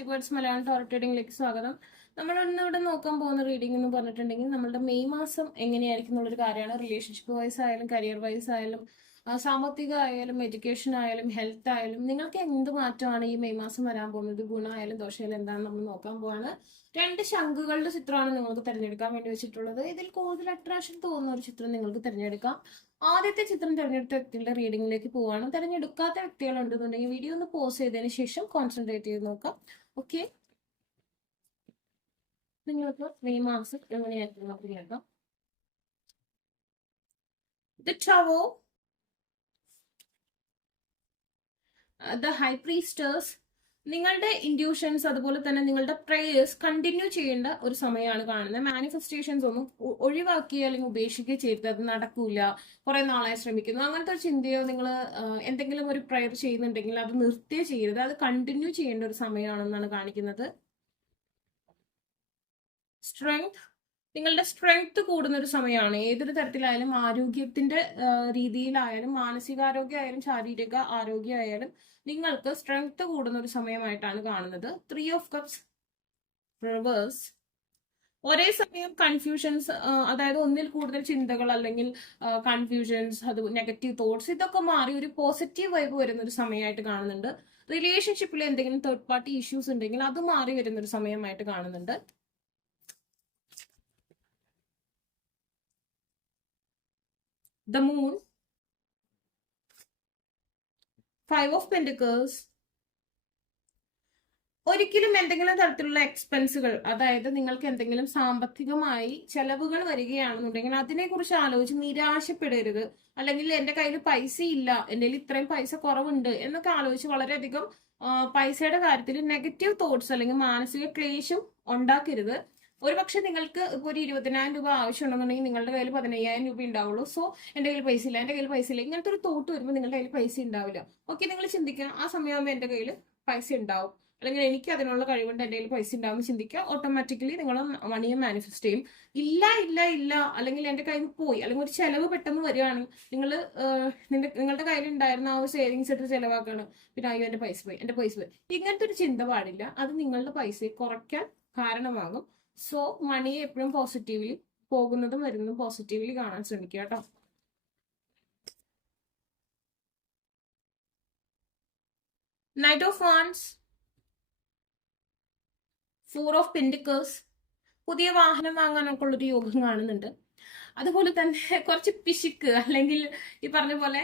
Magic words Malayalam tarot റീഡിംഗിലേക്ക് സ്വാഗതം. നമ്മൾ ഇന്ന് ഇവിടെ നോക്കാൻ പോകുന്ന റീഡിംഗ് എന്ന് പറഞ്ഞിട്ടുണ്ടെങ്കിൽ നമ്മളുടെ മെയ് മാസം എങ്ങനെയായിരിക്കും എന്നുള്ളൊരു കാര്യമാണ്. റിലേഷൻഷിപ്പ് വൈസ് ആയാലും കരിയർ വൈസ് ആയാലും സാമ്പത്തിക ആയാലും എഡ്യൂക്കേഷൻ ആയാലും ഹെൽത്ത് ആയാലും നിങ്ങൾക്ക് എന്ത് മാറ്റമാണ് ഈ മെയ് മാസം വരാൻ പോകുന്നത്? ഗുണമായാലും ദോഷമായാലും എന്താണെന്ന് നമ്മൾ നോക്കാൻ പോവാണ്. രണ്ട് ശംഖുകളുടെ ചിത്രമാണ് നിങ്ങൾക്ക് തിരഞ്ഞെടുക്കാൻ വേണ്ടി വെച്ചിട്ടുള്ളത്. ഇതിൽ കൂടുതൽ അട്രാക്ഷൻ തോന്നുന്ന ഒരു ചിത്രം നിങ്ങൾക്ക് തിരഞ്ഞെടുക്കാം. ആദ്യത്തെ ചിത്രം തിരഞ്ഞെടുത്ത വ്യക്തികളുടെ റീഡിംഗിലേക്ക് പോവാണ്. തിരഞ്ഞെടുക്കാത്ത വ്യക്തികളുണ്ടെന്നുണ്ടെങ്കിൽ വീഡിയോ ഒന്ന് പോസ് ചെയ്തതിന് ശേഷം കോൺസെൻട്രേറ്റ് ചെയ്ത് നോക്കാം. ഓക്കെ. നിങ്ങൾക്ക് മെയ് മാസം എങ്ങനെയായിരുന്നു നമുക്ക് കേൾക്കാം. ദ ഹൈ പ്രീസ്റ്റേഴ്സ് നിങ്ങളുടെ ഇൻഡ്യൂഷൻസ് അതുപോലെ തന്നെ നിങ്ങളുടെ പ്രേയേഴ്സ് കണ്ടിന്യൂ ചെയ്യേണ്ട ഒരു സമയമാണ് കാണുന്നത്. മാനിഫെസ്റ്റേഷൻസ് ഒന്നും ഒഴിവാക്കിയ അല്ലെങ്കിൽ ഉപേക്ഷിക്കുക ചെയ്ത് അത് നടക്കൂല. കുറെ നാളായി ശ്രമിക്കുന്നു. അങ്ങനത്തെ ഒരു ചിന്തയോ നിങ്ങൾ എന്തെങ്കിലും ഒരു പ്രയർ ചെയ്യുന്നുണ്ടെങ്കിൽ അത് നിർത്തിയേ ചെയ്യരുത്. അത് കണ്ടിന്യൂ ചെയ്യേണ്ട ഒരു സമയമാണെന്നാണ് കാണിക്കുന്നത്. സ്ട്രെങ്ത് നിങ്ങളുടെ സ്ട്രെങ്ത് കൂടുന്ന ഒരു സമയമാണ്. ഏതൊരു തരത്തിലായാലും ആരോഗ്യത്തിന്റെ രീതിയിലായാലും മാനസികാരോഗ്യമായാലും ശാരീരിക ആരോഗ്യമായാലും നിങ്ങൾക്ക് സ്ട്രെങ്ത് കൂടുന്ന ഒരു സമയമായിട്ടാണ് കാണുന്നത്. ത്രീ ഓഫ് കപ്സ് റിവേഴ്സ് ഒരേ സമയം കൺഫ്യൂഷൻസ് അതായത് ഒന്നിൽ കൂടുതൽ ചിന്തകൾ അല്ലെങ്കിൽ കൺഫ്യൂഷൻസ് അത് നെഗറ്റീവ് തോട്ട്സ് ഇതൊക്കെ മാറി ഒരു പോസിറ്റീവ് വൈബ് വരുന്ന ഒരു സമയമായിട്ട് കാണുന്നുണ്ട്. റിലേഷൻഷിപ്പിൽ എന്തെങ്കിലും തേർഡ് പാർട്ടി ഇഷ്യൂസ് ഉണ്ടെങ്കിൽ അത് മാറി വരുന്ന ഒരു സമയമായിട്ട് കാണുന്നുണ്ട്. The moon five of pentacles, ഒരിക്കലും എന്തെങ്കിലും തരത്തിലുള്ള എക്സ്പെൻസുകൾ അതായത് നിങ്ങൾക്ക് എന്തെങ്കിലും സാമ്പത്തികമായി ചെലവുകൾ വരികയാണെന്നുണ്ടെങ്കിൽ അതിനെക്കുറിച്ച് ആലോചിച്ച് നിരാശപ്പെടരുത്. അല്ലെങ്കിൽ എന്റെ കയ്യിൽ പൈസ ഇല്ല എന്റെ കയ്യിൽ ഇത്രയും പൈസ കുറവുണ്ട് എന്നൊക്കെ ആലോചിച്ച് വളരെയധികം പൈസയുടെ കാര്യത്തിൽ നെഗറ്റീവ് തോട്ട്സ് അല്ലെങ്കിൽ മാനസിക ക്ലേശം ഉണ്ടാക്കരുത്. ഒരുപക്ഷെ നിങ്ങൾക്ക് ഇപ്പോൾ ഒരു ഇരുപതിനായിരം രൂപ ആവശ്യമുണ്ടെന്നുണ്ടെങ്കിൽ നിങ്ങളുടെ കയ്യിൽ പതിനയ്യായിരം രൂപ ഉണ്ടാവുള്ളൂ. സോ എന്റെ കയ്യിൽ പൈസ ഇല്ല. എന്റെ കയ്യിൽ പൈസ ഇല്ല. ഇങ്ങനത്തെ ഒരു തോട്ട് വരുമ്പോൾ നിങ്ങളുടെ കയ്യിൽ പൈസ ഉണ്ടാവില്ല. ഓക്കെ നിങ്ങൾ ചിന്തിക്കുക. ആ സമയമാകുമ്പോൾ എന്റെ കയ്യിൽ പൈസ ഉണ്ടാവും. അല്ലെങ്കിൽ എനിക്ക് അതിനുള്ള കഴിവുണ്ട്. എന്റെ കയ്യിൽ പൈസ ഉണ്ടാവും ചിന്തിക്കുക. ഓട്ടോമാറ്റിക്കലി നിങ്ങൾ മണിയെ മാനിഫെസ്റ്റ് ചെയ്യും. ഇല്ല ഇല്ല ഇല്ല. അല്ലെങ്കിൽ എന്റെ കയ്യിൽ പോയി. അല്ലെങ്കിൽ ഒരു ചിലവ് പെട്ടെന്ന് വരികയാണെങ്കിൽ നിങ്ങൾ നിങ്ങളുടെ കയ്യിൽ ഉണ്ടായിരുന്ന ആ ഒരു സേവിങ്സ് എടുത്ത് ചിലവാക്കുകയാണ്. പിന്നെ അയ്യോ എന്റെ പൈസ പോയി. എന്റെ പൈസ പോയി. ഇങ്ങനത്തെ ഒരു ചിന്ത പാടില്ല. അത് നിങ്ങളുടെ പൈസയെ കുറയ്ക്കാൻ കാരണമാകും. സോ മണി എപ്പോഴും പോസിറ്റീവ്ലി പോകുന്നതും വരുന്നതും പോസിറ്റീവ്ലി കാണാൻ ശ്രമിക്കുക കേട്ടോ. Knight of wands four of pentacles പുതിയ വാഹനം വാങ്ങാനൊക്കെ ഉള്ളൊരു യോഗം കാണുന്നുണ്ട്. അതുപോലെ തന്നെ കുറച്ച് പിശുക്ക് അല്ലെങ്കിൽ ഈ പറഞ്ഞ പോലെ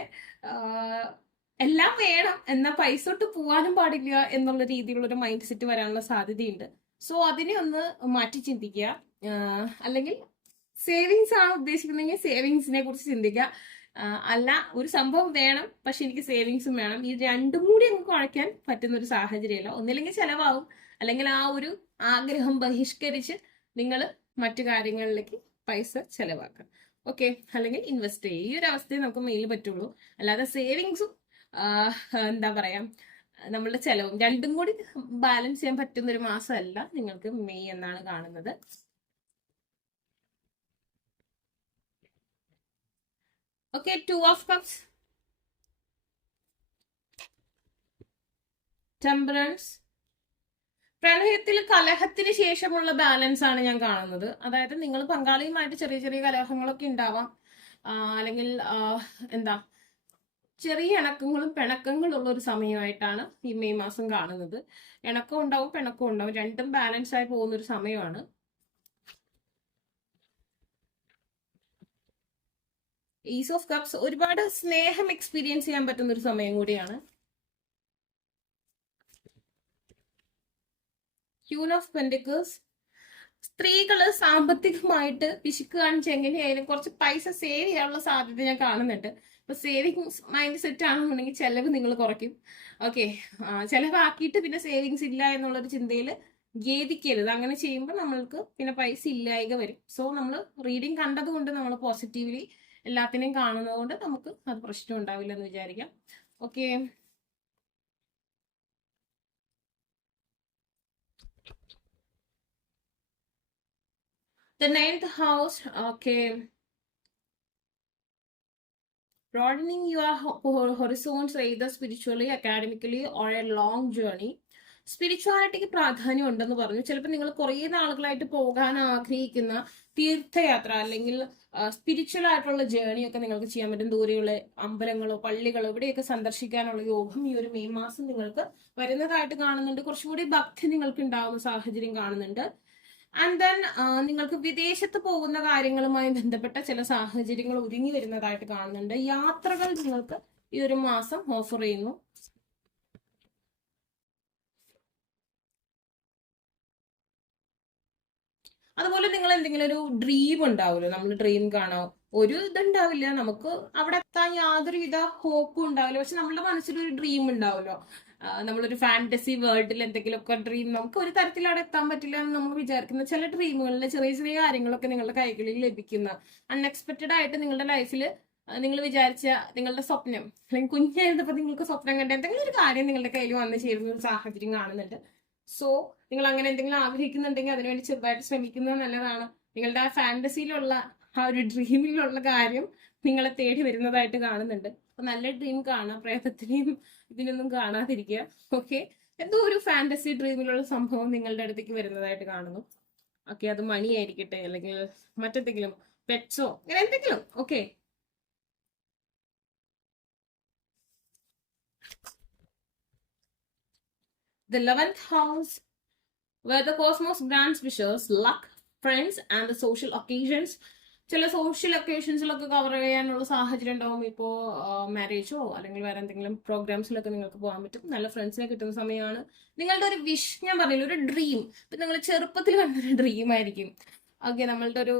എല്ലാം വേണം. എന്നാൽ പൈസ തൊട്ട് പോവാനും പാടില്ല എന്നുള്ള രീതിയിലുള്ള ഒരു മൈൻഡ് സെറ്റ് വരാനുള്ള സാധ്യതയുണ്ട്. സോ അതിനെ ഒന്ന് മാറ്റി ചിന്തിക്കുക. അല്ലെങ്കിൽ സേവിങ്സ് ആണ് ഉദ്ദേശിക്കുന്നതെങ്കിൽ സേവിങ്സിനെ കുറിച്ച് ചിന്തിക്കുക. അല്ല ഒരു സംഭവം വേണം പക്ഷെ എനിക്ക് സേവിങ്സും വേണം. ഈ രണ്ടും കൂടി അങ്ങ് കുഴയ്ക്കാൻ പറ്റുന്ന ഒരു സാഹചര്യമല്ല. ഒന്നില്ലെങ്കിൽ ചെലവാകും. അല്ലെങ്കിൽ ആ ഒരു ആഗ്രഹം ബഹിഷ്കരിച്ച് നിങ്ങൾ മറ്റു കാര്യങ്ങളിലേക്ക് പൈസ ചെലവാക്കാം ഓക്കെ അല്ലെങ്കിൽ ഇൻവെസ്റ്റ് ചെയ്യുക. ഈ ഒരു അവസ്ഥയെ നമുക്ക് മെയിൽ പറ്റുള്ളൂ. അല്ലാതെ സേവിങ്സും എന്താ പറയാ നമ്മളുടെ ചെലവും. രണ്ടും കൂടി ബാലൻസ് ചെയ്യാൻ പറ്റുന്ന ഒരു മാസമല്ല നിങ്ങൾക്ക് മെയ് എന്നാണ് കാണുന്നത്. Okay two of cups temperance പ്രണയത്തിൽ കലഹത്തിന് ശേഷമുള്ള ബാലൻസ് ആണ് ഞാൻ കാണുന്നത്. അതായത് നിങ്ങൾ പങ്കാളിയുമായിട്ട് ചെറിയ ചെറിയ കലഹങ്ങളൊക്കെ ഉണ്ടാവാം. അല്ലെങ്കിൽ എന്താ ചെറിയ ഇണക്കങ്ങളും പിണക്കങ്ങളും ഉള്ള ഒരു സമയമായിട്ടാണ് ഈ മെയ് മാസം കാണുന്നത്. ഇണക്കം ഉണ്ടാവും പിണക്കം ഉണ്ടാവും. രണ്ടും ബാലൻസ് ആയി പോകുന്ന ഒരു സമയമാണ്. ഈസ് ഓഫ് കപ്സ് ഒരുപാട് സ്നേഹം എക്സ്പീരിയൻസ് ചെയ്യാൻ പറ്റുന്ന ഒരു സമയം കൂടിയാണ്. ക്യൂൻ ഓഫ് പെൻഡിക്കേഴ്സ് സ്ത്രീകൾ സാമ്പത്തികമായിട്ട് പിശുക്ക് കാണിച്ച് എങ്ങനെയായാലും കുറച്ച് പൈസ സേവ് ചെയ്യാനുള്ള സാധ്യത ഞാൻ കാണുന്നുണ്ട്. ഇപ്പൊ സേവിങ്സ് മൈൻഡ് സെറ്റ് ആണെന്നുണ്ടെങ്കിൽ ചിലവ് നിങ്ങൾ കുറയ്ക്കും. ഓക്കെ ചിലവാക്കിയിട്ട് പിന്നെ സേവിങ്സ് ഇല്ല എന്നുള്ളൊരു ചിന്തയിൽ ഖേദിക്കരുത്. അങ്ങനെ ചെയ്യുമ്പോൾ നമ്മൾക്ക് പിന്നെ പൈസ ഇല്ലായക വരും. സോ നമ്മൾ റീഡിങ് കണ്ടതുകൊണ്ട് നമ്മൾ പോസിറ്റീവ്ലി എല്ലാത്തിനെയും കാണുന്നത് കൊണ്ട് നമുക്ക് അത് പ്രശ്നം ഉണ്ടാവില്ല എന്ന് വിചാരിക്കാം. Okay The ninth house, okay. Broadening your ho- ho- horizons either spiritually, academically, or a long journey. സ്പിരിച്വാലിറ്റിക്ക് പ്രാധാന്യം ഉണ്ടെന്ന് പറഞ്ഞു. ചിലപ്പോൾ നിങ്ങൾ കുറേ നാളുകളായിട്ട് പോകാൻ ആഗ്രഹിക്കുന്ന തീർത്ഥയാത്ര അല്ലെങ്കിൽ സ്പിരിച്വൽ ആയിട്ടുള്ള ജേണി ഒക്കെ നിങ്ങൾക്ക് ചെയ്യാൻ പറ്റും. ദൂരെയുള്ള അമ്പലങ്ങളോ പള്ളികളോ ഇവിടെയൊക്കെ സന്ദർശിക്കാനുള്ള യോഗം ഈ ഒരു മെയ് മാസം നിങ്ങൾക്ക് വരുന്നതായിട്ട് കാണുന്നുണ്ട്. കുറച്ചുകൂടി ഭക്തി നിങ്ങൾക്ക് ഉണ്ടാകുന്ന സാഹചര്യം കാണുന്നുണ്ട്. ആൻഡ് ദെൻ നിങ്ങൾക്ക് വിദേശത്ത് പോകുന്ന കാര്യങ്ങളുമായി ബന്ധപ്പെട്ട ചില സാഹചര്യങ്ങൾ ഒരുങ്ങി വരുന്നതായിട്ട് കാണുന്നുണ്ട്. യാത്രകൾ നിങ്ങൾക്ക് ഈ ഒരു മാസം ഓഫർ ചെയ്യുന്നു. അതുപോലെ നിങ്ങൾ എന്തെങ്കിലും ഒരു ഡ്രീം ഉണ്ടാവുമല്ലോ? നമ്മൾ ഡ്രീം കാണാം? ഒരു ഇതുണ്ടാവില്ല. നമുക്ക് അവിടെ എത്താൻ യാതൊരുവിധ ഹോപ്പും ഉണ്ടാവില്ല. പക്ഷെ നമ്മുടെ മനസ്സിലൊരു ഡ്രീം ഉണ്ടാവുമല്ലോ. നമ്മളൊരു ഫാന്റസി വേൾഡിൽ എന്തെങ്കിലുമൊക്കെ ഡ്രീം നമുക്ക് ഒരു തരത്തിൽ അവിടെ എത്താൻ പറ്റില്ല എന്ന് നമ്മൾ വിചാരിക്കുന്ന ചില ഡ്രീമുകളിൽ ചെറിയ ചെറിയ കാര്യങ്ങളൊക്കെ നിങ്ങളുടെ കൈകളിൽ ലഭിക്കുന്ന അൺഎക്സ്പെക്റ്റഡ് ആയിട്ട് നിങ്ങളുടെ ലൈഫിൽ നിങ്ങൾ വിചാരിച്ച നിങ്ങളുടെ സ്വപ്നം അല്ലെങ്കിൽ കുഞ്ഞായിരുന്നപ്പോൾ നിങ്ങൾക്ക് സ്വപ്നം കണ്ട എന്തെങ്കിലും ഒരു കാര്യം നിങ്ങളുടെ കയ്യിൽ വന്നു ചേരുന്ന ഒരു സാഹചര്യം കാണുന്നുണ്ട്. സോ നിങ്ങൾ അങ്ങനെ എന്തെങ്കിലും ആഗ്രഹിക്കുന്നുണ്ടെങ്കിൽ അതിനുവേണ്ടി ചെറുതായിട്ട് ശ്രമിക്കുന്നത് നല്ലതാണ്. നിങ്ങളുടെ ആ ഫാന്റസിയിലുള്ള ആ ഒരു ഡ്രീമിലുള്ള കാര്യം നിങ്ങളെ തേടി വരുന്നതായിട്ട് കാണുന്നുണ്ട്. അപ്പൊ നല്ല ഡ്രീം കാണാം പ്രേതത്തിനെയും ഇതിനൊന്നും കാണാതിരിക്കുക. ഓക്കെ? എന്തോ ഒരു ഫാന്റസി ഡ്രീമിലുള്ള സംഭവം നിങ്ങളുടെ അടുത്തേക്ക് വരുന്നതായിട്ട് കാണുന്നു. ഓക്കെ അത് മണിയായിരിക്കട്ടെ അല്ലെങ്കിൽ മറ്റെന്തെങ്കിലും പെറ്റ്സോ അങ്ങനെ എന്തെങ്കിലും. Okay. The 11th house, where the cosmos grants wishes, luck, friends, and the social occasions. ചില സോഷ്യൽ ഒക്കേഷൻസിലൊക്കെ കവർ ചെയ്യാനുള്ള സാഹചര്യം ഉണ്ടാവും. ഇപ്പോൾ മാരേജോ അല്ലെങ്കിൽ വേറെ എന്തെങ്കിലും പ്രോഗ്രാംസിലൊക്കെ നിങ്ങൾക്ക് പോകാൻ പറ്റും. നല്ല ഫ്രണ്ട്സിനെ കിട്ടുന്ന സമയമാണ്. നിങ്ങളുടെ ഒരു വിഷ് ഞാൻ പറഞ്ഞില്ല ഒരു ഡ്രീം ഇപ്പം നിങ്ങൾ ചെറുപ്പത്തിൽ കണ്ടൊരു ഡ്രീം ആയിരിക്കും. ഓക്കെ നമ്മളുടെ ഒരു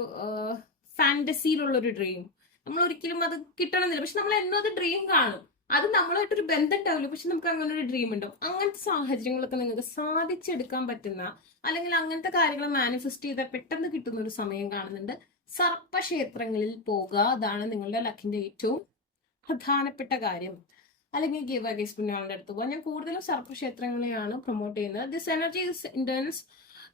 ഫാന്റസിയിലുള്ളൊരു ഡ്രീം നമ്മൾ ഒരിക്കലും അത് കിട്ടണമെന്നില്ല. പക്ഷെ നമ്മൾ എന്നോ അത് ഡ്രീം കാണും. അത് നമ്മളായിട്ടൊരു ബന്ധം ഉണ്ടാവില്ല പക്ഷെ നമുക്ക് അങ്ങനെ ഒരു ഡ്രീം ഉണ്ടാവും അങ്ങനത്തെ സാഹചര്യങ്ങളൊക്കെ നിങ്ങൾക്ക് സാധിച്ചെടുക്കാൻ പറ്റുന്ന അല്ലെങ്കിൽ അങ്ങനത്തെ കാര്യങ്ങൾ മാനിഫെസ്റ്റ് ചെയ്താൽ പെട്ടെന്ന് കിട്ടുന്ന ഒരു സമയം കാണുന്നുണ്ട്. സർപ്പക്ഷേത്രങ്ങളിൽ പോകുക അതാണ് നിങ്ങളുടെ ലക്കിന്റെ ഏറ്റവും പ്രധാനപ്പെട്ട കാര്യം. അല്ലെങ്കിൽ ഗീവ കേസ് പുണ്യാളുടെ അടുത്ത് പോകാം. ഞാൻ കൂടുതലും സർപ്പക്ഷേത്രങ്ങളെയാണ് പ്രൊമോട്ട് ചെയ്യുന്നത്. This energy is intense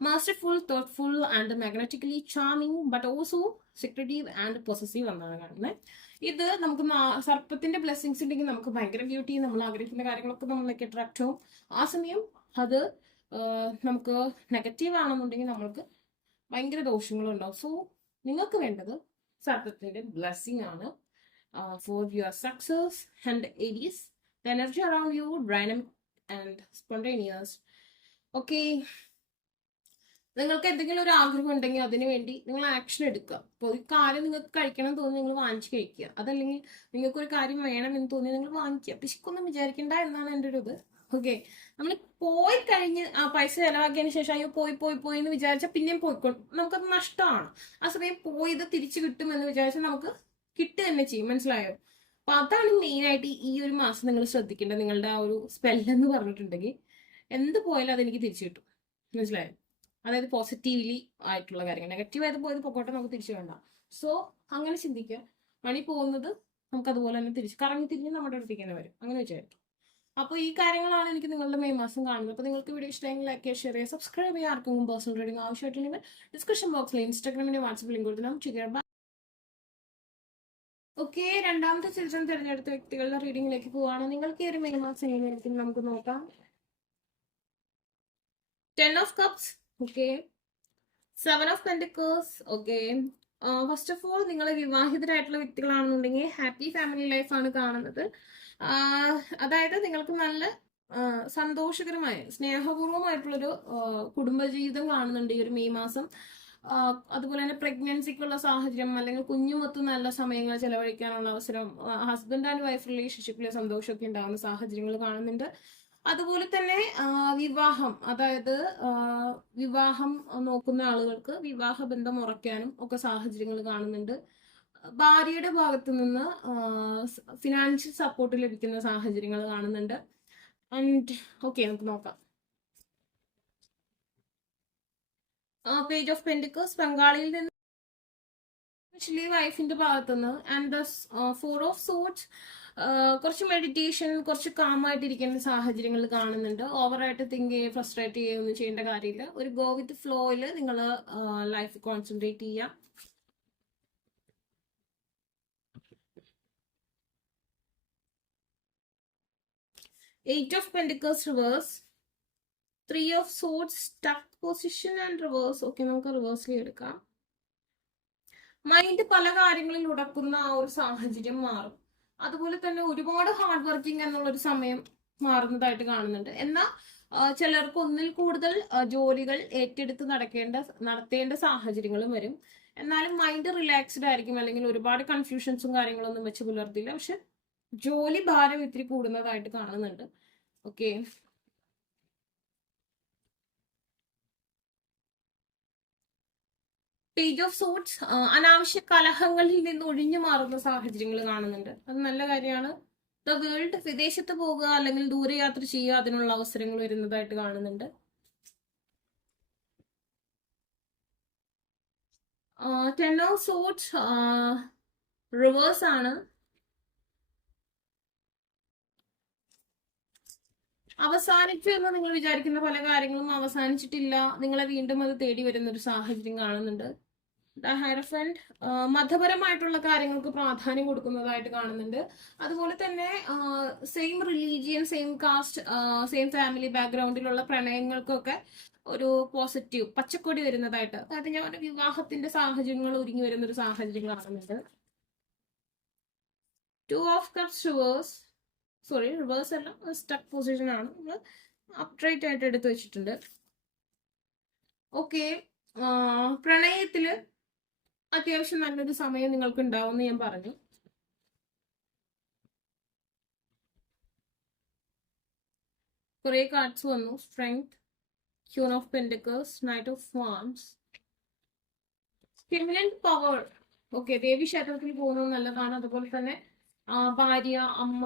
masterful thoughtful and magnetically charming but also secretive and possessive എന്നാണ് കാണുന്നത്. ഇത് നമുക്ക് സർപ്പത്തിന്റെ ബ്ലെസ്സിങ്സ് ഉണ്ടെങ്കിൽ നമുക്ക് ഭയങ്കര ബ്യൂട്ടി നമ്മൾ ആഗ്രഹിക്കുന്ന കാര്യങ്ങളൊക്കെ നമ്മളിലേക്ക് അട്രാക്ട് ആവും. ആ സമയം അത് നമുക്ക് നെഗറ്റീവ് ആണെന്നുണ്ടെങ്കിൽ നമ്മൾക്ക് ഭയങ്കര ദോഷങ്ങളുണ്ടാവും. സോ നിങ്ങൾക്ക് വേണ്ടത് സർപ്പത്തിന്റെ ബ്ലെസ്സിങ് ആണ്. For your success and Aries the energy around you dynamic and spontaneous okay നിങ്ങൾക്ക് എന്തെങ്കിലും ഒരു ആഗ്രഹം ഉണ്ടെങ്കിൽ അതിനു വേണ്ടി നിങ്ങൾ ആക്ഷൻ എടുക്കുക. ഇപ്പോൾ ഒരു കാര്യം നിങ്ങൾക്ക് കഴിക്കണം എന്ന് തോന്നി നിങ്ങൾ വാങ്ങിച്ച് കഴിക്കുക. അതല്ലെങ്കിൽ നിങ്ങൾക്ക് ഒരു കാര്യം വേണം എന്ന് തോന്നി നിങ്ങൾ വാങ്ങിക്കുക. പിശുക്കൊന്നും വിചാരിക്കണ്ട എന്നാണ് എന്റെ ഒരു ഇത്. ഓക്കെ നമ്മൾ പോയി കഴിഞ്ഞ് ആ പൈസ ചിലവാക്കിയതിന് ശേഷം അയ്യോ പോയി പോയി പോയി എന്ന് വിചാരിച്ചാൽ പിന്നെയും പോയിക്കൊണ്ട് നമുക്കത് നഷ്ടമാണ്. ആ സമയം പോയത് തിരിച്ചു കിട്ടുമെന്ന് വിചാരിച്ചാൽ നമുക്ക് കിട്ടുക തന്നെ ചെയ്യും. മനസ്സിലായോ? അപ്പൊ അതാണ് മെയിനായിട്ട് ഈ ഒരു മാസം നിങ്ങൾ ശ്രദ്ധിക്കേണ്ടത്. നിങ്ങളുടെ ആ ഒരു സ്പെല്ലെന്ന് പറഞ്ഞിട്ടുണ്ടെങ്കിൽ എന്ത് പോയാലും അതെനിക്ക് തിരിച്ചു കിട്ടും. മനസ്സിലായോ? അതായത് പോസിറ്റീവ്ലി ആയിട്ടുള്ള കാര്യങ്ങൾ. നെഗറ്റീവ് ആയത് പോയത് പൊക്കോട്ടെ നമുക്ക് തിരിച്ചു വേണ്ട. സോ അങ്ങനെ ചിന്തിക്കുക. മണി പോകുന്നത് നമുക്ക് അതുപോലെ തന്നെ തിരിച്ച് കറങ്ങി തിരിഞ്ഞ് നമ്മുടെ അടുത്തേക്ക് തന്നെ വരും. അങ്ങനെ വിചാരിക്കും അപ്പോൾ ഈ കാര്യങ്ങളാണ് എനിക്ക് നിങ്ങളുടെ മെയ് മാസം കാണുന്നത്. അപ്പോൾ നിങ്ങൾക്ക് വീഡിയോ ഇഷ്ടമെങ്കിൽ ലൈക്ക് ചെയ്യുക ഷെയർ ചെയ്യുക സബ്സ്ക്രൈബ് ചെയ്യുക. ആർക്കും പേഴ്സണൽ റീഡിംഗ് ആവശ്യമായിട്ടുണ്ടെങ്കിൽ ഡിസ്ക്രിപ്ഷൻ ബോക്സിൽ ഇൻസ്റ്റാഗ്രാമിന്റെ വാട്സപ്പ് ലിങ്ക് കൊടുത്ത് നമുക്ക് ചെയ്യാം. ഓക്കെ രണ്ടാമത്തെ ചിത്രം തിരഞ്ഞെടുത്ത വ്യക്തികളുടെ റീഡിങ്ങിലേക്ക് പോവാണ് നിങ്ങൾക്ക് ഈ ഒരു മെയ് മാസം എങ്ങനെയായിരിക്കും നമുക്ക് നോക്കാം? Ten of cups okay. Seven of pentacles okay. First of all നിങ്ങൾ വിവാഹിതരായിട്ടുള്ള വ്യക്തികളാണെന്നുണ്ടെങ്കിൽ ഹാപ്പി ഫാമിലി ലൈഫാണ് കാണുന്നത്. അതായത് നിങ്ങൾക്ക് നല്ല സന്തോഷകരമായ സ്നേഹപൂർവമായിട്ടുള്ളൊരു കുടുംബജീവിതം കാണുന്നുണ്ട് ഈ ഒരു മെയ് മാസം. അതുപോലെ തന്നെ പ്രഗ്നൻസിക്കുള്ള സാഹചര്യം അല്ലെങ്കിൽ കുഞ്ഞുമൊത്ത് നല്ല സമയങ്ങൾ ചെലവഴിക്കാനുള്ള അവസരം ഹസ്ബൻഡ് ആൻഡ് വൈഫ് റിലേഷൻഷിപ്പിലെ സന്തോഷമൊക്കെ ഉണ്ടാകുന്ന സാഹചര്യങ്ങൾ കാണുന്നുണ്ട്. അതുപോലെ തന്നെ വിവാഹം. അതായത് വിവാഹം നോക്കുന്ന ആളുകൾക്ക് വിവാഹ ബന്ധം ഉറയ്ക്കാനും ഒക്കെ സാഹചര്യങ്ങൾ കാണുന്നുണ്ട്. ഭാര്യയുടെ ഭാഗത്തു നിന്ന് ഫിനാൻഷ്യൽ സപ്പോർട്ട് ലഭിക്കുന്ന സാഹചര്യങ്ങൾ കാണുന്നുണ്ട്. ആൻഡ് ഓക്കെ നമുക്ക് നോക്കാം. പേജ് ഓഫ് പെൻഡിക്കേഴ്സ് ബംഗാളിയിൽ നിന്ന് വൈഫിന്റെ ഭാഗത്തുനിന്ന് and the four of swords കുറച്ച് മെഡിറ്റേഷൻ കുറച്ച് കാമായിട്ടിരിക്കുന്ന സാഹചര്യങ്ങൾ കാണുന്നുണ്ട്. ഓവറായിട്ട് തിങ്ക് ചെയ്യുക ഫ്രസ്ട്രേറ്റ് ചെയ്യുകയൊന്നും ചെയ്യേണ്ട കാര്യമില്ല. ഒരു ഗോ വിത്ത് ഫ്ലോയിൽ നിങ്ങൾ ലൈഫ് കോൺസെൻട്രേറ്റ് ചെയ്യുക eight of pentacles reverse three of swords stuck position and reverse okay നമുക്ക് റിവേഴ്സിൽ എടുക്കാം. മൈൻഡ് പല കാര്യങ്ങളിൽ ഉടക്കുന്ന ആ ഒരു സാഹചര്യം മാറും. അതുപോലെ തന്നെ ഒരുപാട് ഹാർഡ് വർക്കിംഗ് എന്നുള്ള ഒരു സമയം മാറുന്നതായിട്ട് കാണുന്നുണ്ട്. എന്നാൽ ചിലർക്ക് ഒന്നിൽ കൂടുതൽ ജോലികൾ ഏറ്റെടുത്ത് നടക്കേണ്ട നടത്തേണ്ട സാഹചര്യങ്ങളും വരും. എന്നാലും മൈൻഡ് റിലാക്സ്ഡ് ആയിരിക്കും അല്ലെങ്കിൽ ഒരുപാട് കൺഫ്യൂഷൻസും കാര്യങ്ങളൊന്നും വെച്ച് പുലർത്തില്ല. പക്ഷെ ജോലി ഭാരം ഇത്തിരി കൂടുന്നതായിട്ട് കാണുന്നുണ്ട്. ഓക്കെ പേജ് ഓഫ് സോട്ട്സ് അനാവശ്യ കലഹങ്ങളിൽ നിന്ന് ഒഴിഞ്ഞു മാറുന്ന സാഹചര്യങ്ങൾ കാണുന്നുണ്ട്. അത് നല്ല കാര്യമാണ്. ദ വേൾഡ് വിദേശത്ത് പോകുക അല്ലെങ്കിൽ ദൂരയാത്ര ചെയ്യുക അതിനുള്ള അവസരങ്ങൾ വരുന്നതായിട്ട് കാണുന്നുണ്ട്. ടെൻ ഓഫ് സോട്ട്സ് റിവേഴ്സ് ആണ്. അവസാനിച്ചു എന്ന് നിങ്ങൾ വിചാരിക്കുന്ന പല കാര്യങ്ങളും അവസാനിച്ചിട്ടില്ല. നിങ്ങളെ വീണ്ടും അത് തേടി വരുന്ന ഒരു സാഹചര്യം കാണുന്നുണ്ട്. ഹൈറഫൻഡ് മതപരമായിട്ടുള്ള കാര്യങ്ങൾക്ക് പ്രാധാന്യം കൊടുക്കുന്നതായിട്ട് കാണുന്നുണ്ട്. അതുപോലെ തന്നെ same religion same caste same family ബാക്ക്ഗ്രൗണ്ടിലുള്ള പ്രണയങ്ങൾക്കൊക്കെ ഒരു പോസിറ്റീവ് പച്ചക്കൊടി വരുന്നതായിട്ട്. അതായത് ഞാൻ ഒരു വിവാഹത്തിന്റെ സാഹചര്യങ്ങൾ ഒരുങ്ങി വരുന്ന ഒരു സാഹചര്യം കാണുന്നുണ്ട്. Two of cups reverse sorry reverse അല്ല സ്റ്റക്ക് പൊസിഷൻ ആണ്. നമ്മൾ അപ്ട്രൈറ്റ് ആയിട്ട് എടുത്തു വെച്ചിട്ടുണ്ട്. ഓക്കെ പ്രണയത്തിൽ അത്യാവശ്യം നല്ലൊരു സമയം നിങ്ങൾക്ക് ഉണ്ടാവും ഞാൻ പറഞ്ഞു. കുറെ കാർഡ്സ് വന്നു. Strength queen of pentacles knight of wands feminine power okay ദേവി ക്ഷേത്രത്തിൽ പോകുന്നത് നല്ലതാണ്. അതുപോലെ തന്നെ ഭാര്യ അമ്മ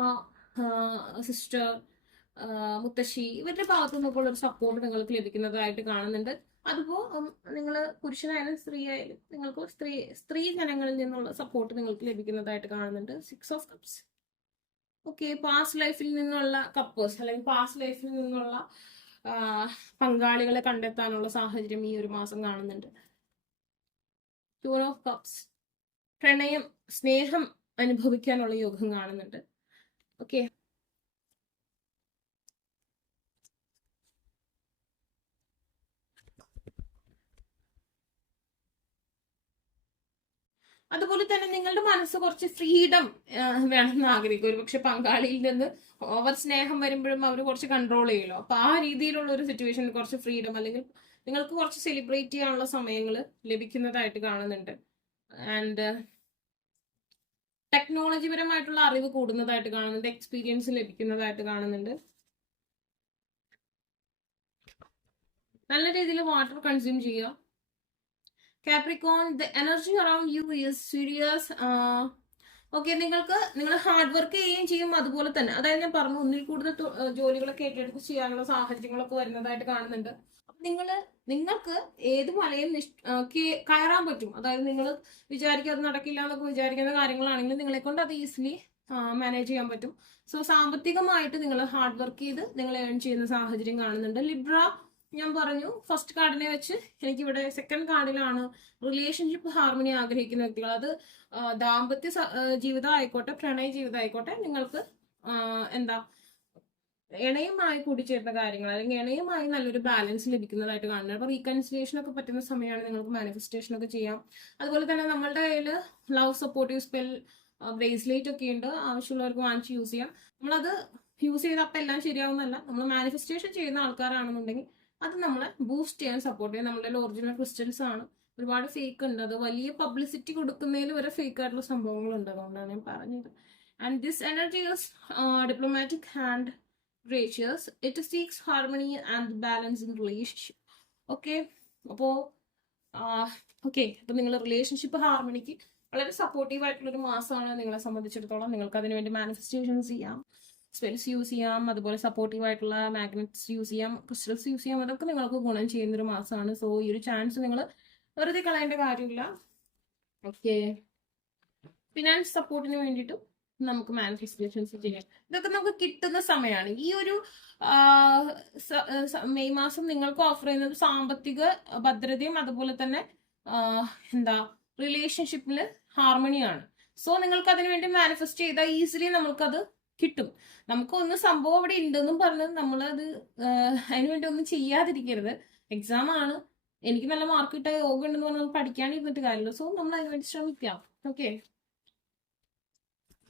സിസ്റ്റർ മുത്തശ്ശി ഇവരുടെ ഭാഗത്തു നിന്നൊക്കെ ഉള്ള ഒരു സപ്പോർട്ട് നിങ്ങൾക്ക് ലഭിക്കുന്നതായിട്ട് കാണുന്നുണ്ട്. അതുപോ നിങ്ങൾ പുരുഷനായാലും സ്ത്രീ ആയാലും നിങ്ങൾക്ക് സ്ത്രീ സ്ത്രീ ജനങ്ങളിൽ നിന്നുള്ള സപ്പോർട്ട് നിങ്ങൾക്ക് ലഭിക്കുന്നതായിട്ട് കാണുന്നുണ്ട്. Six of cups okay past ലൈഫിൽ നിന്നുള്ള കപ്പേഴ്സ് അല്ലെങ്കിൽ പാസ്റ്റ് ലൈഫിൽ നിന്നുള്ള പങ്കാളികളെ കണ്ടെത്താനുള്ള സാഹചര്യം ഈ ഒരു മാസം കാണുന്നുണ്ട്. ടൂ ഓഫ് കപ്സ് പ്രണയം സ്നേഹം അനുഭവിക്കാനുള്ള യോഗം കാണുന്നുണ്ട്. ഓക്കെ അതുപോലെ തന്നെ നിങ്ങളുടെ മനസ്സ് കുറച്ച് ഫ്രീഡം വേണമെന്ന് ആഗ്രഹിക്കും. ഒരു പക്ഷെ പങ്കാളിയിൽ നിന്ന് ഓവർ സ്നേഹം വരുമ്പോഴും അവർ കുറച്ച് കൺട്രോൾ ചെയ്യുമല്ലോ. അപ്പൊ ആ രീതിയിലുള്ള ഒരു സിറ്റുവേഷനിൽ കുറച്ച് ഫ്രീഡം അല്ലെങ്കിൽ നിങ്ങൾക്ക് കുറച്ച് സെലിബ്രേറ്റ് ചെയ്യാനുള്ള സമയങ്ങൾ ലഭിക്കുന്നതായിട്ട് കാണുന്നുണ്ട്. ആൻഡ് ടെക്നോളജി പരമായിട്ടുള്ള അറിവ് കൂടുന്നതായിട്ട് കാണുന്നുണ്ട് എക്സ്പീരിയൻസ് ലഭിക്കുന്നതായിട്ട് കാണുന്നുണ്ട്. നല്ല രീതിയിൽ വാട്ടർ കൺസ്യൂം ചെയ്യുക. Capricorn the energy around you is serious okay നിങ്ങൾക്ക് നിങ്ങൾ ഹാർഡ് വർക്ക് ചെയ്യുകയും ചെയ്യും അതുപോലെ തന്നെ. അതായത് ഞാൻ പറഞ്ഞു ഒന്നിൽ കൂടുതൽ ജോലികളൊക്കെ ഏറ്റെടുത്ത് ചെയ്യാനുള്ള സാഹചര്യങ്ങളൊക്കെ വരുന്നതായിട്ട് കാണുന്നുണ്ട്. അപ്പൊ നിങ്ങൾ നിങ്ങൾക്ക് ഏത് മലയും കയറാൻ പറ്റും? അതായത് നിങ്ങൾ വിചാരിക്കാതെ നടക്കില്ല എന്നൊക്കെ വിചാരിക്കുന്ന കാര്യങ്ങളാണെങ്കിൽ നിങ്ങളെ കൊണ്ട് അത് ഈസിലി മാനേജ് ചെയ്യാൻ പറ്റും. സോ സാമ്പത്തികമായിട്ട് നിങ്ങൾ ഹാർഡ് വർക്ക് ചെയ്ത് നിങ്ങൾ ഏൺ ചെയ്യുന്ന സാഹചര്യം കാണുന്നുണ്ട്. ലിബ്ര ഞാൻ പറഞ്ഞു ഫസ്റ്റ് കാർഡിനെ വെച്ച് എനിക്കിവിടെ സെക്കൻഡ് കാർഡിലാണ് റിലേഷൻഷിപ്പ് ഹാർമണി ആഗ്രഹിക്കുന്ന വ്യക്തികൾ. അത് ദാമ്പത്യ ജീവിതം ആയിക്കോട്ടെ പ്രണയ ജീവിതം ആയിക്കോട്ടെ നിങ്ങൾക്ക് എന്താ ഇണയുമായി കൂടിച്ചേരുന്ന കാര്യങ്ങൾ അല്ലെങ്കിൽ ഇണയുമായി നല്ലൊരു ബാലൻസ് ലഭിക്കുന്നതായിട്ട് കാണുന്നത്. അപ്പൊ റീകൺസിലേഷൻ ഒക്കെ പറ്റുന്ന സമയമാണ് നിങ്ങൾക്ക് മാനിഫെസ്റ്റേഷൻ ഒക്കെ ചെയ്യാം. അതുപോലെ തന്നെ നമ്മളുടെ കയ്യിൽ ലവ് സപ്പോർട്ടീവ് സ്പെൽ ബ്രേസ്ലെറ്റ് ഒക്കെ ഉണ്ട്. ആവശ്യമുള്ളവർക്ക് വാങ്ങിച്ച് യൂസ് ചെയ്യാം. നമ്മളത് യൂസ് ചെയ്ത് അപ്പം എല്ലാം ശരിയാവുന്നതല്ല. നമ്മൾ മാനിഫെസ്റ്റേഷൻ ചെയ്യുന്ന ആൾക്കാരാണെന്നുണ്ടെങ്കിൽ അത് നമ്മളെ ബൂസ്റ്റ് ചെയ്യാൻ സപ്പോർട്ട് ചെയ്യും നമ്മളുടെ ഒറിജിനൽ ക്രിസ്റ്റൽസ് ആണ്. ഒരുപാട് ഫേക്ക് ഉണ്ട്. അത് വലിയ പബ്ലിസിറ്റി കൊടുക്കുന്നതിൽ വരെ ഫേക്ക് ആയിട്ടുള്ള സംഭവങ്ങളുണ്ട്. അതുകൊണ്ടാണ് ഞാൻ പറഞ്ഞത്. And this energy is diplomatic and gracious it seeks harmony and balance in relationship okay അപ്പോ ഓക്കെ അപ്പൊ നിങ്ങൾ റിലേഷൻഷിപ്പ് ഹാർമണിക്ക് വളരെ സപ്പോർട്ടീവ് ആയിട്ടുള്ള ഒരു മാസമാണ് നിങ്ങളെ സംബന്ധിച്ചിടത്തോളം. നിങ്ങൾക്ക് അതിനുവേണ്ടി മാനിഫെസ്റ്റേഷൻസ് ചെയ്യാം. സ്പെൽസ് യൂസ് ചെയ്യാം അതുപോലെ സപ്പോർട്ടീവ് ആയിട്ടുള്ള മാഗ്നറ്റ്സ് യൂസ് ചെയ്യാം ക്രിസ്റ്റൽസ് യൂസ് ചെയ്യാം അതൊക്കെ നിങ്ങൾക്ക് ഗുണം ചെയ്യുന്ന ഒരു മാസമാണ് സോ ഈ ഒരു ചാൻസ് നിങ്ങൾ വെറുതെ കളയേണ്ട കാര്യമില്ല. ഓക്കെ ഫിനാൻസ് സപ്പോർട്ടിന് വേണ്ടിയിട്ടും നമുക്ക് മാനിഫെസ്റ്റേഷൻസ് ചെയ്യാം. ഇതൊക്കെ നമുക്ക് കിട്ടുന്ന സമയമാണ് ഈ ഒരു മെയ് മാസം നിങ്ങൾക്ക് ഓഫർ ചെയ്യുന്നത് സാമ്പത്തിക ഭദ്രതയും അതുപോലെ തന്നെ എന്താ റിലേഷൻഷിപ്പിൽ ഹാർമണിയാണ് സോ നിങ്ങൾക്ക് അതിനുവേണ്ടി മാനിഫെസ്റ്റ് ചെയ്താൽ ഈസിലി നമ്മൾക്കത് കിട്ടും. നമുക്കൊന്ന് സംഭവം അവിടെ ഉണ്ടെന്നും പറഞ്ഞ് നമ്മളത് അത് അതിന് വേണ്ടി ഒന്നും ചെയ്യാതിരിക്കരുത്. എക്സാം ആണ്. എനിക്ക് നല്ല മാർക്ക് കിട്ടാൻ യോഗ ഉണ്ടെന്ന് പറഞ്ഞാൽ പഠിക്കാനിരുന്നിട്ട് കാര്യമില്ല. സോ നമ്മൾ അതിനുവേണ്ടി ശ്രമിക്കാം. ഓക്കെ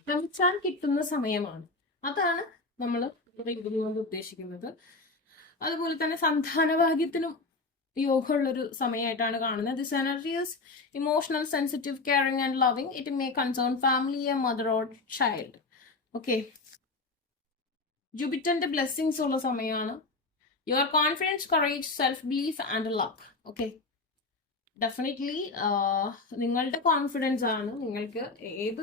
ശ്രമിച്ചാൽ കിട്ടുന്ന സമയമാണ്. അതാണ് നമ്മൾ കൊണ്ട് ഉദ്ദേശിക്കുന്നത്. അതുപോലെ തന്നെ സന്താനഭാഗ്യത്തിനും യോഗ ഉള്ളൊരു സമയമായിട്ടാണ് കാണുന്നത്. This energy is emotional sensitive caring and loving it may concern family a mother or child okay ജുപിറ്ററിന്റെ blessings ഉള്ള സമയമാണ് your confidence courage self belief and luck okay definitely നിങ്ങളുടെ കോൺഫിഡൻസ് ആണ്. നിങ്ങൾക്ക് ഏത്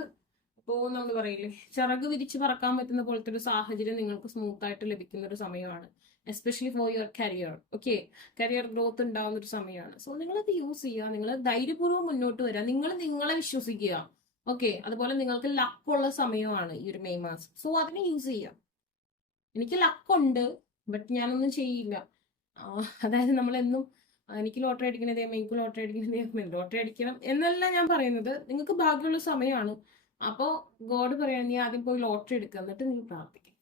ഇപ്പോൾ നമ്മൾ പറയില്ലേ? ചിറക് വിരിച്ച് പറക്കാൻ പറ്റുന്ന പോലത്തെ ഒരു സാഹചര്യം നിങ്ങൾക്ക് സ്മൂത്ത് ആയിട്ട് ലഭിക്കുന്ന ഒരു സമയമാണ്. Especially for your career okay career growth ഉണ്ടാവുന്ന ഒരു സമയമാണ്. സോ നിങ്ങളത് യൂസ് ചെയ്യുക. നിങ്ങൾ ധൈര്യപൂർവം മുന്നോട്ട് വരിക. നിങ്ങൾ നിങ്ങളെ വിശ്വസിക്കുക. ഓക്കെ അതുപോലെ നിങ്ങൾക്ക് ലക്കുള്ള സമയമാണ് ഈ ഒരു മെയ് മാസം. സോ അതിനെ യൂസ് ചെയ്യാം. എനിക്ക് ലക്കുണ്ട് ബട്ട് ഞാനൊന്നും ചെയ്യില്ല. അതായത് നമ്മൾ എന്നും എനിക്ക് ലോട്ടറി അടിക്കണതേ മെയ്ക്ക് ലോട്ടറി അടിക്കണതേ ലോട്ടറി അടിക്കണം എന്നല്ല ഞാൻ പറയുന്നത്. നിങ്ങൾക്ക് ഭാഗ്യമുള്ള സമയമാണ്. അപ്പോൾ ഗോഡ് പറയാൻ നീ ആദ്യം പോയി ലോട്ടറി എടുക്കുക എന്നിട്ട് നീ പ്രാർത്ഥിക്കും.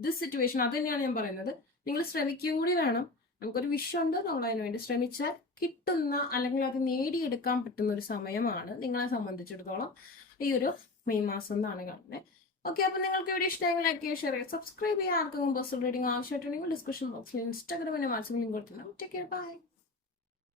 ദിസ് സിറ്റുവേഷൻ അത് തന്നെയാണ് ഞാൻ പറയുന്നത്. നിങ്ങൾ ശ്രമിക്കുകയും കൂടി വേണം. നമുക്കൊരു വിഷമുണ്ട് നമ്മൾ അതിന് വേണ്ടി ശ്രമിച്ചാൽ കിട്ടുന്ന അല്ലെങ്കിൽ അത് നേടിയെടുക്കാൻ പറ്റുന്ന ഒരു സമയമാണ് നിങ്ങളെ സംബന്ധിച്ചിടത്തോളം ഈ ഒരു മെയ് മാസം എന്നാണ് കാണുന്നത് ഓക്കെ അപ്പൊ നിങ്ങൾക്ക് ഇവിടെ ഇഷ്ടമെങ്കിൽ ലൈക്ക് ചെയ്യുക ഷെയർ ചെയ്യുക സബ്സ്ക്രൈബ് ചെയ്യുക. ആർക്കും പേഴ്സണൽ റീഡിംഗ് ആവശ്യമായിട്ടുണ്ടെങ്കിൽ ഡിസ്ക്രിപ്ഷൻ ബോക്സിൽ ഇൻസ്റ്റാഗ്രാമിന്റെ ലിങ്ക് കൊടുത്തിട്ടുണ്ട്. Take care bye